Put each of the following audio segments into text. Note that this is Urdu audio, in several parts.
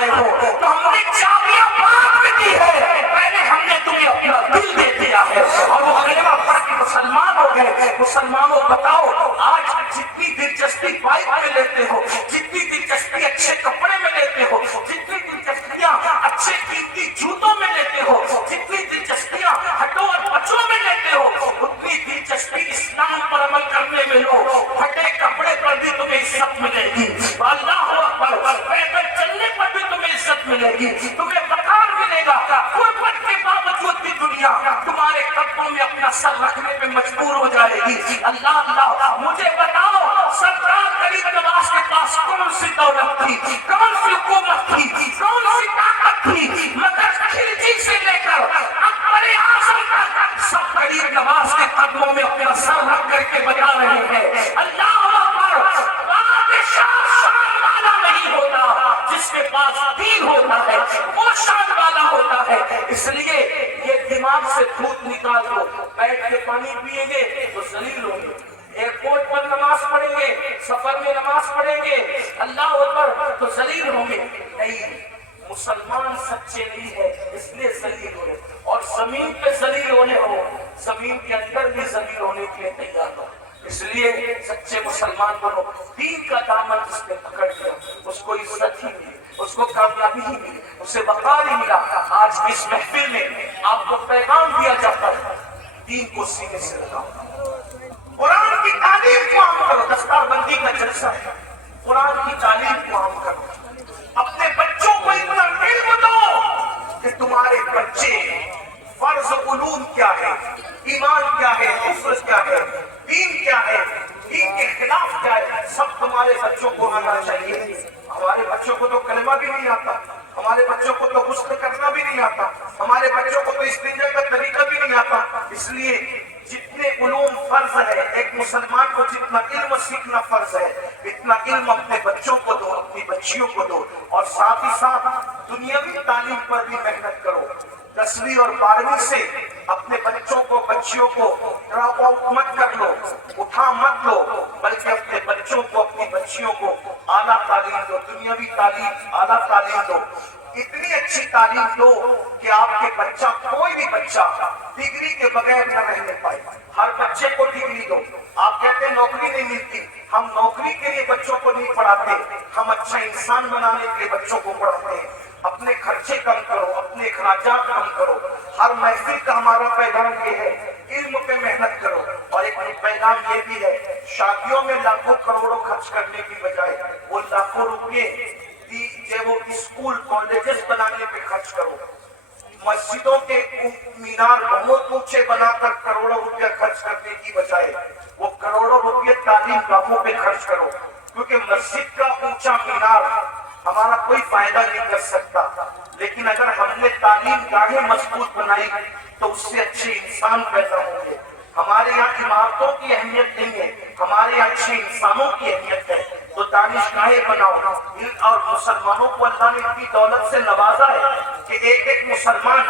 آئے ہو تو ہم نے چابیاں بعد میں دی ہے، پہلے ہم نے تمہیں اپنا دل دے دیا ہے اور وہ کلمہ پڑھ کے مسلمان ہو گئے۔ مسلمانوں بتاؤ آج جتنی دلچسپی بائک میں لیتے ہو، جتنی دلچسپی اچھے کپڑے میں لیتے ہو، جتنی دلچسپیاں اچھے قیمتی جوتوں میں لیتے ہو، جتنی دلچسپیاں ہٹوں اور بچوں میں لیتے ہو، اتنی دلچسپی اسلام پر عمل کرنے میں لو۔ پھٹے کپڑے پر بھی تمہیں عزت ملے گی، اللہ اکبر، پیدل چلنے پر بھی تمہیں عزت ملے گی، تمہیں وقار ملے گا۔ غربت کے باوجود بھی دنیا تمہارے قدموں میں اپنا سر رکھنے پہ مجبور ہو جائے گی۔ اللہ اللہ، مجھے بتاؤ سردار غریب نواز کے پاس کون سی دولت تھی، کون سی حکومت تھی، کون سی طاقت تھی، مگر خلجی سے لے کر اکبر اعظم تک سب غریب نواز کے قدموں میں اپنا سر رکھ کر کے بجا رہے ہیں۔ اللہ اکبر، بادشاہ شان والا نہیں ہوتا، جس کے پاس دین ہوتا ہے وہ شان والا ہوتا ہے۔ اس لیے یہ دماغ سے بھوت نکال دو، بیٹھ کے پانی پیئیں گے تو ذلیل ہوں گے، ایئرپورٹ پر نماز پڑھیں گے، سفر میں نماز پڑھیں گے، اللہ اکبر، تو ذلیل ہوں گے۔ نہیں، مسلمان سچے نہیں ہے اس لیے ذلیل ہو رہے، اور زمین پہ ذلیل ہونے ہو، زمین کے اندر بھی ذلیل ہونے کے لیے تیار ہو۔ اس لیے سچے مسلمان بنو، دین کا دامن جس نے پکڑ لیا اس کو عزت ہی ملی، اس کو کامیابی ہی ملی، اسے وقار ہی ملا۔ آج کی اس محفل میں آپ کو پیغام دیا جاتا ہے، دین کو سینے سے لگاؤ، قرآن کی تعلیم کو عام کرو۔ دستار بندی کا جلسہ ہے، قرآن کی تعلیم کو عام کرو، اپنے بچوں کو اتنا علم دو کہ تمہارے بچے فرض علوم کیا ہے، ایمان کیا ہے، کفر کیا ہے، دین کیا ہے، دین کے خلاف کیا ہے، سب تمہارے بچوں کو آنا چاہیے۔ ہمارے بچوں کو تو کلمہ بھی نہیں آتا، ہمارے بچوں کو تو غسل کرنا بھی نہیں آتا، ہمارے بچوں کو تو استنجا کا طریقہ بھی نہیں آتا۔ اس لیے جتنے علوم فرض ہے، ایک مسلمان کو جتنا علم سیکھنا فرض ہے، اتنا علم اپنے بچوں کو دو، اپنی بچیوں کو دو، اور ساتھ ہی ساتھ دنیاوی تعلیم پر بھی محنت کرو۔ 10ویں اور 12ویں سے اپنے بچوں کو، بچیوں کو ڈراپ آؤٹ مت کر لو، اٹھا مت لو، بلکہ اپنے بچوں کو، اپنی بچیوں کو اعلیٰ تعلیم دو، دنیاوی تعلیم، اعلیٰ تعلیم دو، اتنی اچھی تعلیم دو کہ آپ کے بچہ، کوئی بھی بچہ ڈگری کے بغیر نہ رہنے پائے۔ ہر بچے کو ڈگری دو۔ آپ کہتے ہیں نوکری نہیں ملتی، ہم نوکری کے لیے بچوں کو نہیں پڑھاتے، ہم اچھا انسان بنانے کے لیے بچوں کو پڑھاتے ہیں۔ اپنے خرچے کم کرو، اپنے اخراجات کم کرو۔ ہر محفل کا ہمارا پیغام یہ ہے، علم پہ محنت کرو۔ اور ایک پیغام یہ بھی ہے، شادیوں میں لاکھوں کروڑوں خرچ کرنے کی بجائے وہ لاکھوں روپے وہ اسکول کالجز بنانے پہ خرچ کرو۔ مسجدوں کے مینار بہت اونچے بنا کر کروڑوں روپیہ خرچ کرنے کی بجائے وہ کروڑوں روپیہ تعلیم گاہوں پہ خرچ کرو، کیونکہ مسجد کا اونچا مینار ہمارا کوئی فائدہ نہیں کر سکتا، لیکن اگر ہم نے تعلیم گاہیں مضبوط بنائی تو اس سے اچھے انسان پیدا ہوں گے۔ ہمارے یہاں عمارتوں کی اہمیت نہیں ہے، ہمارے یہاں اچھے انسانوں کی اہمیت ہے۔ تو دانشگاہیں بناؤ، اور مسلمانوں کو اللہ نے اتنی دولت سے نوازا ہے کہ ایک ایک مسلمان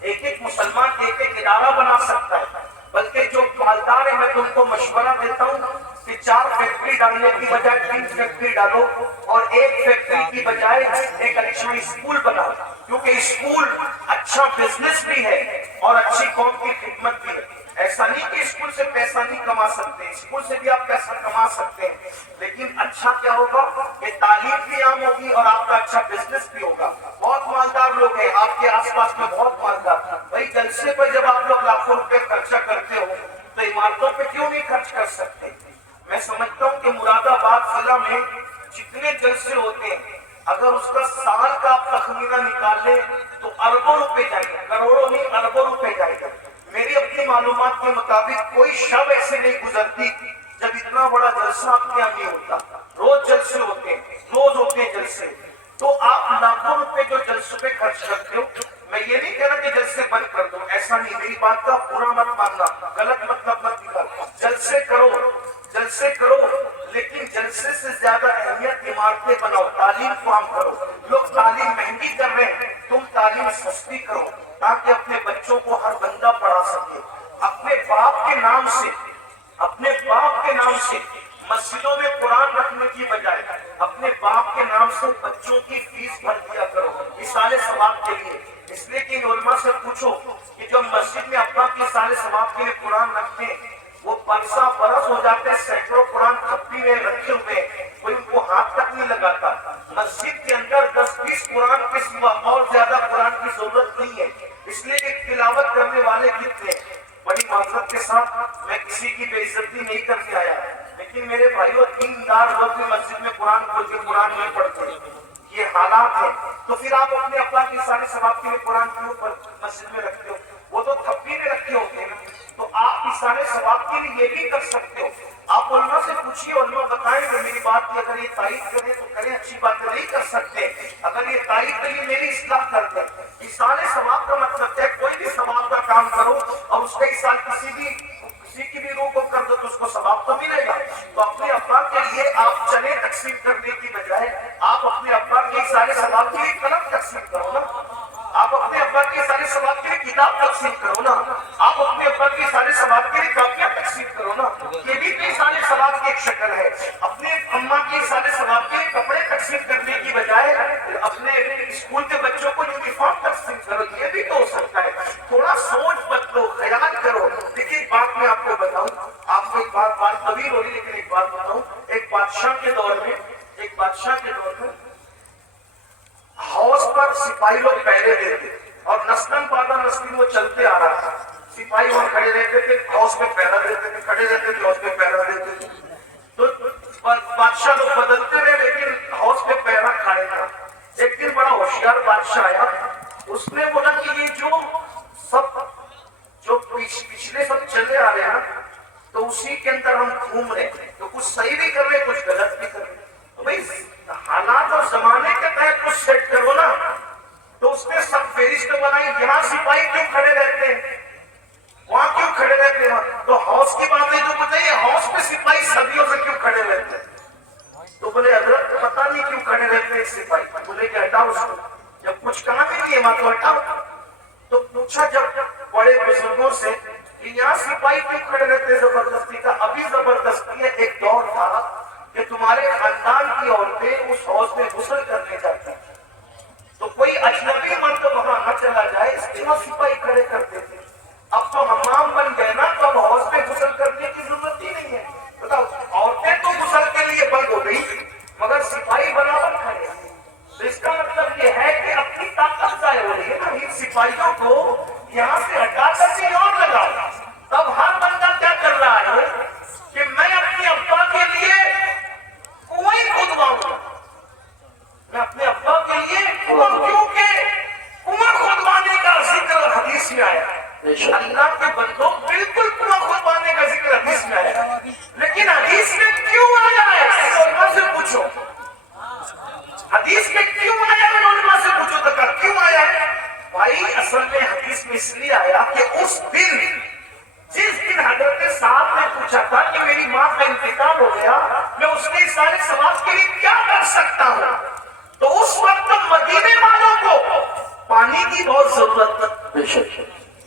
ایک ایک ادارہ بنا سکتا ہے۔ بلکہ جو مالدار ہے، میں تم کو مشورہ دیتا ہوں کہ 4 فیکٹری ڈالنے کی بجائے 3 فیکٹری ڈالو، اور ایک فیکٹری کی بجائے ایک اچھا اسکول بناؤ، کیونکہ اسکول اچھا بزنس بھی ہے اور اچھی قوم کی خدمت بھی ہے۔ ایسا نہیں کہ اسکول سے پیسہ نہیں کما سکتے، اسکول سے بھی آپ پیسہ کما سکتے ہیں، لیکن اچھا کیا ہوگا کہ تعلیم بھی عام ہوگی اور آپ کا اچھا بزنس بھی ہوگا۔ بہت مالدار لوگ ہیں آپ کے آس پاس میں، بہت مالدار، بھائی جلسے پر جب آپ لوگ لاکھوں روپے خرچہ کرتے ہو تو عمارتوں پہ کیوں نہیں خرچ کر سکتے؟ میں سمجھتا ہوں کہ مراد آباد ضلع میں جتنے جلسے ہوتے ہیں، اگر اس کا سال کا آپ تخمینہ نکال لیں تو اربوں روپے جائے گا، کروڑوں نہیں اربوں روپے جائے گا۔ میری اپنی معلومات کے مطابق کوئی شب ایسے نہیں گزرتی جب اتنا بڑا جلسہ آپ کے یہاں نہیں ہوتا۔ روز جلسے ہوتے ہیں، روز ہوتے ہیں جلسے، تو آپ لاکھوں روپے جو جلسوں پہ خرچ کرتے ہو، میں یہ نہیں کہہ رہا کہ جلسے بند کر دو، ایسا نہیں، میری بات کا پورا مت ماننا، غلط مطلب مت نکالنا، جلسے کرو، لیکن جلسے سے زیادہ اہمیت عمارتیں بناؤ، تعلیم فراہم کرو۔ لوگ تعلیم مہنگی کر رہے ہیں، تم تعلیم سستی کرو تاکہ اپنے بچوں کو ہر بندہ پڑھا سکے۔ اپنے باپ کے نام سے مسجدوں میں قرآن رکھنے کی بجائے اپنے باپ کے نام سے بچوں کی فیس بھر دیا کرو اصالِ ثواب کے لیے. اس لیے کہ علماء سے پوچھو کہ جو مسجد میں ابا کی اصالِ ثواب کے لیے قرآن رکھتے ہیں وہ برس ہو جاتے ہیں, سینکڑوں قرآن تھپی میں رکھے ہوئے, کوئی ان کو ہاتھ تک نہیں لگاتا. مسجد کے اندر 10-20 قرآن کے سوا اور زیادہ قرآن کی ضرورت نہیں ہے, اس لیے کہ تلاوت کرنے والے کتنے. بڑی معذرت کے ساتھ میں کسی کی بے عزتی نہیں کر کے آیا, لیکن میرے بھائیوں دیندار لوگ بھی مسجد میں قرآن کھول کے قرآن نہیں پڑھتے, یہ حالات ہیں. تو پھر آپ اپنے ابا کی اصالِ ثواب کے لیے قرآن کیوں مسجد میں رکھتے ہو؟ وہ تو تھپی میں رکھے ہوتے ہیں. تو آپ اصالِ ثواب کے لیے یہ بھی کر سکتے ہو. آپ علماء سے پوچھیے, علماء بتائیں کہ میری بات کی اگر یہ تائید کریں تو کریں, اچھی بات نہیں کر سکتے اگر یہ تائید کریں میری اصلاح کر دیں. اصالِ ثواب کا مطلب ہے کوئی بھی ثواب کا کام کرو اور اس کا اصلاح کسی کی بھی روح کو کر دو تو اس کو ثواب تو ملے گا. تو اپنے ابا کے لیے آپ چنے تقسیم کرنے کی بجائے آپ اپنے ابا کے اصالِ ثواب کے لیے قلم تقسیم کرو نا, آپ اپنے ابا کے اصالِ ثواب کے لیے کتاب تقسیم کرو نا, آپ اپنے ابا کے اصالِ ثواب کے لیے کاپیاں تقسیم کرو نا. یہ بھی تو اصالِ ثواب کی ایک شکل ہے. اپنے اماں کے اصالِ ثواب کے لیے کپڑے تقسیم کرنے کی بجائے اپنے اسکول کے بچوں کو یونیفارم تقسیم کرو, یہ بھی تو ہو سکتا ہے. تھوڑا سوچ بدلو, خیال کرو. دیکھیے ایک بات میں آپ کو بتاؤں, آپ کو ایک بات طویل ہو رہی لیکن ایک بات بتاؤں. ایک بادشاہ کے دور میں ہاؤس پر سپاہی لوگ پہرے دیتے اور نسلن پادہ نسل وہ چلتے آ رہا تھا. سپاہی وہاں کھڑے رہتے تھے, ہاؤس پہ پہرا دیتے تھے, کھڑے رہتے تھے, ہاؤس پہ پہرا دیتے تھے. تو بادشاہ لوگ بدلتے رہے لیکن ہاؤس پہ پہرا کھڑے تھا. ایک دن بڑا ہوشیار بادشاہ آیا, اس نے بولا کہ یہ جو پچھلے سب چلے آ رہے ہیں نا تو اسی کے اندر ہم گھوم رہے ہیں, تو کچھ صحیح بھی کر رہے کچھ غلط بھی کر رہے. تو بھائی حالات اور زمانے کے تحت کچھ سیٹ کرو نا. تو اس نے سب فہرست بنائی, یہاں سپاہی کیوں کھڑے رہتے ہیں, وہاں کیوں کھڑے رہتے ہیں. تو ہاؤس کی باتیں جو بتائیے, ہاؤس پہ سپاہی صدیوں سے کیوں کھڑے رہتے ہیں. تو بولے حضرت پتہ نہیں کیوں کھڑے رہتے ہیں سپاہی. بولے کہ ہٹاؤ اس کو, جب کچھ کہا بھی نہیں وہاں تو ہٹاؤ. تو پوچھا جب بڑے بزرگوں سے کہ یہاں سپاہی کیوں کھڑے رہتے ہیں زبردستی کا. ابھی زبردستی ہے, ایک دور تھا کہ تمہارے خاندان کی عورتیں اس ہاؤس میں غسل کرنے جاتی ہیں تو کوئی اجنبی مرد وہاں نہ چلا جائے, اس لیے وہ سپاہی کھڑے کرتے تھے. اب تو حمام بن گئے نا, تو اب ہاؤس میں غسل کرنے کی ضرورت ہی نہیں ہے. بتاؤ, عورتیں تو غسل کے لیے بند ہو گئی مگر سپاہی برابر کھڑے. تو اس کا مطلب یہ ہے کہ اپنی طاقت ضائع ہو رہی ہے نا. ان سپاہیوں کو یہاں سے ہٹا کر کہیں اور لگاؤ. تب ہر بندہ کیا کر رہا ہے کہ میں اپنے ابا کے لیے کنویں کھودواؤں گا, میں اپنے ابا کے لیے کیونکہ کنواں کھودوانے کا ذکر حدیث میں آیا ہے. اللہ کے بندوں بالکل کنواں کھودوانے کا ذکر حدیث میں آیا ہے, لیکن حدیث میں کیوں آیا ہے علماء سے پوچھو. حدیث میں کیوں آیا ہے علماء سے پوچھو تو کیوں آیا ہے. بھائی اصل میں حدیث میں اس لیے آیا کہ اس دن جس دن حضرت صاحب نے پوچھا تھا کہ میری ماں کا انتقال ہو گیا, میں اس کے سارے ثواب کے لیے کیا کر سکتا ہوں, تو اس وقت مدینے والوں کو پانی کی بہت ضرورت تھی.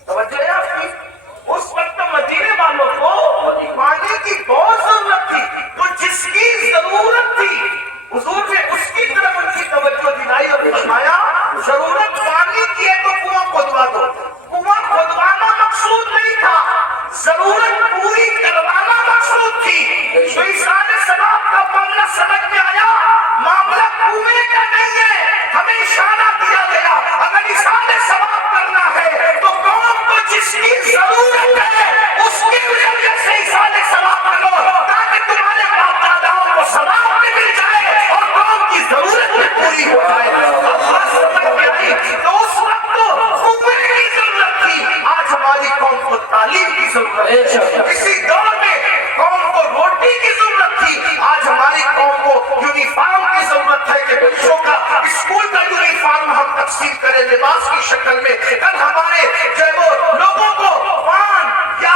توجہ ہے آپ کی, اس وقت مدینے والوں کو پانی کی بہت ضرورت تھی. تو جس کی ضرورت تھی حضور نے اس کی طرف ان کی توجہ دلائی اور فرمایا ضرورت پانی کی ہے تو کنواں کھودوا دو. کنواں کھودوانا مقصود نہیں تھا, ضرورت پوری کروانا مقصود تھی. تو اصالِ ثواب کا معاملہ سمجھ میں آیا, معاملہ کنویں کا نہیں ہے. ہمیں اشارہ دیا گیا اگر اصالِ ثواب کرنا ہے تو قوم کو جس کی ضرورت ہے اس کی وجہ سے اصالِ ثواب کرو تاکہ تمہارے باپ داداؤں کو ثواب بھی مل جائے اور قوم کی ضرورت بھی پوری ہو جائے. اللہ سمجھ میں آئی. تو اس وقت کنویں کی ضرورت تھی, آج ہماری قوم کو تعلیم کی ضرورت ہے. اسی دور میں قوم کو روٹی کی ضرورت تھی, آج ہماری قوم کو یونیفارم کی ضرورت ہے کہ بچوں کا اسکول کا یونیفارم ہم تقسیم کریں لباس کی شکل میں. کل ہمارے جو وہ لوگوں کو پان یا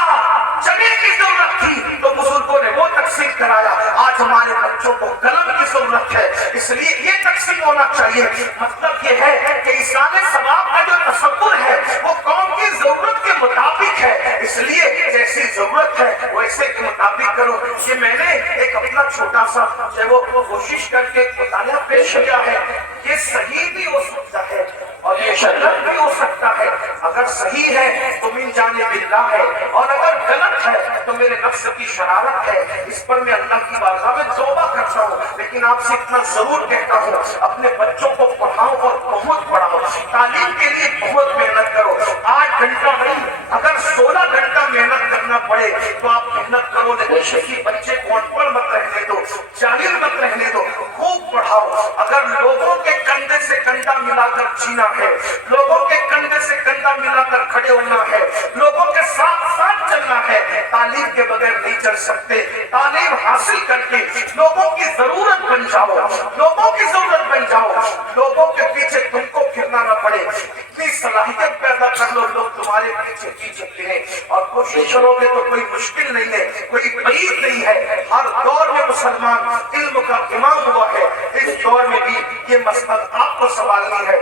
چنے کی ضرورت تھی تو بزرگوں نے وہ تقسیم کرایا. آج ہمارے بچوں کو قلم کی ضرورت ہے، اس لیے یہ تقسیم ہونا چاہیے۔ مطلب یہ ہے کہ ایصال ثواب کا جو تصور ہے وہ قوم کی ضرورت کے مطابق ہے، اس لیے جیسی ضرورت ہے ویسے کے مطابق کرو۔ یہ میں نے ایک اپنا چھوٹا سا جو وہ کوشش کر کے مطالعہ پیش کیا ہے، یہ صحیح بھی ہو سکتا ہے اور یہ غلط بھی ہو سکتا ہے۔ اگر صحیح ہے تو من جانب اللہ ہے، اور اگر غلط ہے تو میرے نفس کی شرارت ہے، اس پر میں اللہ کی بارگاہ میں توبہ کرتا ہوں۔ لیکن آپ سے اتنا ضرور کہتا ہوں، اپنے بچوں کو پڑھاؤ اور بہت پڑھاؤ، تعلیم کے لیے بہت محنت کرو۔ 8 گھنٹہ نہیں، اگر 16 گھنٹہ محنت کرنا پڑے تو آپ محنت کرو، لیکن کسی بچے کو ان پڑھ مت رہنے دو، جاہل مت رہنے دو، خوب پڑھاؤ۔ اگر لوگوں کے کندھے سے کندھا ملا کر جینا ہے، لوگوں کے کندھے سے کندھا ملا کر کھڑے ہونا ہے، لوگوں کے ساتھ ساتھ چلنا ہے، تعلیم کے بغیر نہیں چل سکتے۔ تعلیم حاصل کر کے لوگوں کی ضرورت بن جاؤ، لوگوں کی ضرورت بن جاؤ، لوگوں کے پیچھے تم کو پھرنا نہ پڑے، اتنی صلاحیت پیدا کر لو لوگ تمہارے پیچھے پیچھے پھریں، اور کوشش کرو گے تو کوئی مشکل نہیں ہے، کوئی بعید نہیں ہے۔ ہر دور میں مسلمان علم کا امام ہوا ہے، اس دور میں بھی یہ مسئلہ آپ کو سنبھالنی ہے۔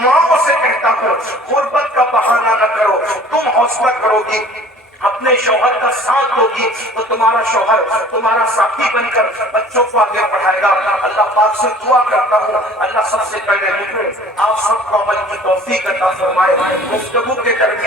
ماں سے کہتا ہوں، غربت کا بہانہ نہ کرو، تم حوصلہ کرو گی، اپنے شوہر کا ساتھ ہوگی تو تمہارا شوہر تمہارا ساتھی بن کر بچوں کو آگے پڑھائے گا۔ اللہ پاک سے دعا کرتا ہوں، اللہ سب سے پہلے مجھے آپ سب کو عمل کی توفیق عطا فرمائے۔ گفتگو کے درمیان